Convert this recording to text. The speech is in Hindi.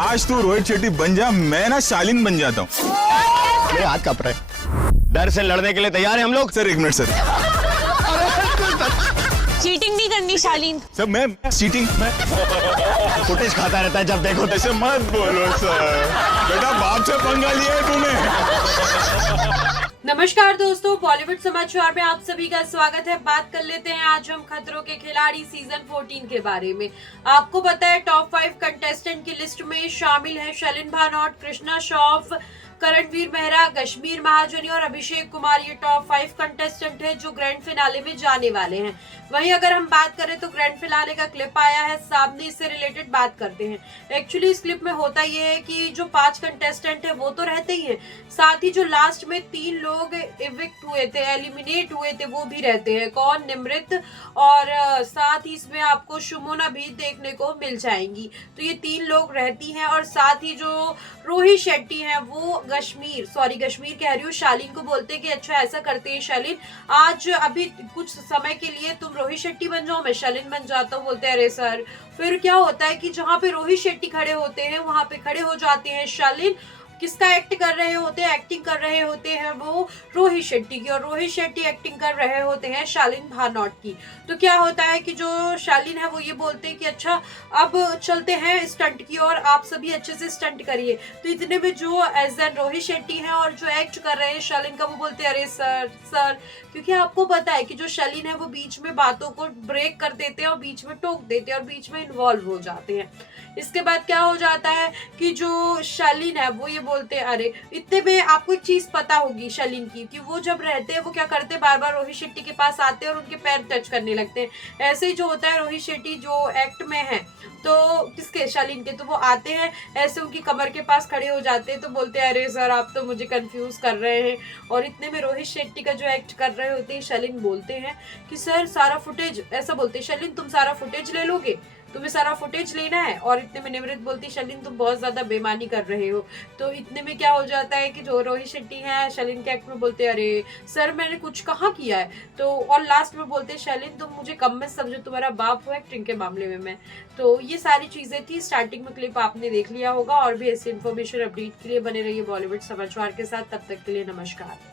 आज तू रोहित शेट्टी बन जा, मैं ना शालीन बन जाता हूँ। मेरे हाथ कांप रहे हैं। डर से लड़ने के लिए तैयार हैं हम लोग। सर एक मिनट सर। चीटिंग नहीं करनी शालीन। सर मैं चीटिंग फुटेज खाता रहता है जब देखो। ऐसे मत बोलो सर, बेटा बाप से पंगा लिया है तूने। नमस्कार दोस्तों, बॉलीवुड समाचार में आप सभी का स्वागत है। बात कर लेते हैं आज हम खतरों के खिलाड़ी सीजन 14 के बारे में। आपको पता है टॉप 5 कंटेस्टेंट की लिस्ट में शामिल है शैलिन भानोट, कृष्णा श्रॉफ, करणवीर मेहरा, कश्मीर महाजनी और अभिषेक कुमार। ये टॉप 5 कंटेस्टेंट है जो ग्रैंड फिनाले में जाने वाले हैं। वहीं अगर हम बात करें तो ग्रैंड फिनाले का क्लिप आया है सामने, इससे रिलेटेड बात करते हैं। एक्चुअली इस क्लिप में होता ये है कि जो 5 कंटेस्टेंट है वो तो रहते ही हैं, साथ ही जो लास्ट में 3 लोग इविक्ट हुए थे, एलिमिनेट हुए थे, वो भी रहते हैं। कौन? निमृत और साथ ही इसमें आपको शुमोना भी देखने को मिल जाएंगी। तो ये 3 लोग रहती हैं और साथ ही जो रोहित शेट्टी हैं वो कश्मीर कह रही हूँ, शालीन को बोलते हैं कि अच्छा ऐसा करते हैं शालीन, आज अभी कुछ समय के लिए तुम रोहित शेट्टी बन जाओ, मैं शालीन बन जाता हूँ। बोलते हैं अरे सर। फिर क्या होता है कि जहाँ पे रोहित शेट्टी खड़े होते हैं वहां पे खड़े हो जाते हैं शालीन। किसका एक्ट कर रहे होते हैं? एक्टिंग कर रहे होते हैं वो रोहित शेट्टी की, और रोहित शेट्टी एक्टिंग कर रहे होते हैं शालीन भानोट की। तो क्या होता है कि जो शालीन है वो ये बोलते हैं कि अच्छा अब चलते हैं स्टंट की और आप सभी अच्छे से स्टंट करिए। तो इतने में जो एज एन रोहित शेट्टी है और जो एक्ट कर रहे हैं शालीन का, वो बोलते हैं अरे सर, क्योंकि आपको पता है कि जो शालीन है वो बीच में बातों को ब्रेक कर देते हैं और बीच में टोक देते हैं और बीच में इन्वॉल्व हो जाते हैं। इसके बाद क्या हो जाता है कि जो शालीन है वो ये बोलते हैं अरे, इतने में आपको एक चीज पता होगी शालीन की कि वो जब रहते हैं वो क्या करते हैं, बार बार रोहित शेट्टी के पास आते हैं और उनके पैर टच करने लगते हैं। ऐसे ही जो होता है रोहित शेट्टी जो एक्ट में है तो किसके? शालीन के। तो वो आते हैं ऐसे उनकी कमर के पास खड़े हो जाते हैं, तो बोलते हैं अरे सर आप तो मुझे कंफ्यूज कर रहे हैं। और इतने में रोहित शेट्टी का जो एक्ट कर रहे होते हैं शालीन बोलते हैं कि सर सारा फुटेज, ऐसा बोलते हैं शालीन तुम सारा फुटेज ले लोगे, तुम्हें सारा फुटेज लेना है। और इतने में निमृत बोलती शालीन तुम बहुत ज्यादा बेईमानी कर रहे हो। तो इतने में क्या हो जाता है कि जो रोहित शेट्टी है शालीन के एक्ट में बोलते हैं अरे सर मैंने कुछ कहाँ किया है। तो और लास्ट में बोलते हैं शालीन तुम मुझे कम में समझो, तुम्हारा बाप हो एक्टिंग के मामले में मैं। तो ये सारी चीजें थी। स्टार्टिंग में क्लिप आपने देख लिया होगा। और भी ऐसी इन्फॉर्मेशन अपडेट के लिए बने रहिए बॉलीवुड समाचार के साथ। तब तक के लिए नमस्कार।